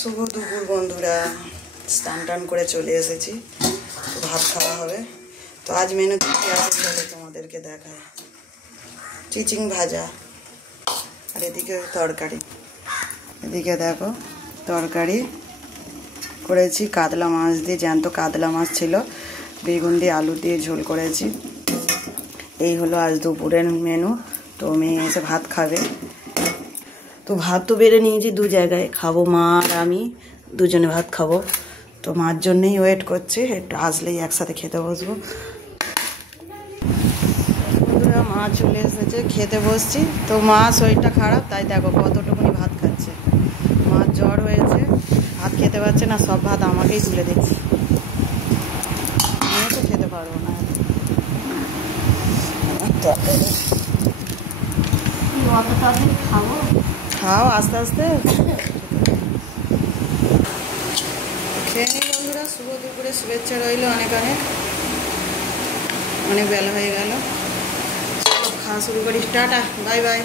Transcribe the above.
শুভ দুপুর বন্ধুরা, স্নান টান করে চলে এসেছি। তো ভাত খাওয়া হবে। তো আজ মেনুতে কী আছে চলে তোমাদেরকে দেখায়। চিচিং ভাজা আর এদিকে তরকারি। এদিকে দেখো তরকারি করেছি কাতলা মাছ দিয়ে, জ্যান্ত কাতলা মাছ ছিল, বেগুন দিয়ে আলু দিয়ে ঝোল করেছি। এই হলো আজ দুপুরের মেনু। তো মেয়ে এসে ভাত খাবে। তো ভাত তো বেড়ে নিয়েছি দু জায়গায়, খাবো মা আর আমি দুজনে ভাত খাবো। তো মার জন্যেই ওয়েট করছি, একটু আসলেই একসাথে খেতে বসবো। বন্ধুরা মা চলে এসেছে, খেতে বসছি। তো মা শরীরটা খারাপ, তাই দেখো কতটুকুনি ভাত খাচ্ছে। মার জ্বর হয়েছে, ভাত খেতে পারছে না, সব ভাত আমাকেই তুলে দিচ্ছি। আমিও তো খেতে পারবো না। খাও আস্তে আস্তে, খেয়ে নিই বন্ধুরা। শুভ দুপুরে শুভেচ্ছা রইল অনেক অনেক। অনেক বেলা হয়ে গেল, খাওয়া শুরু করি। Tata, bye bye.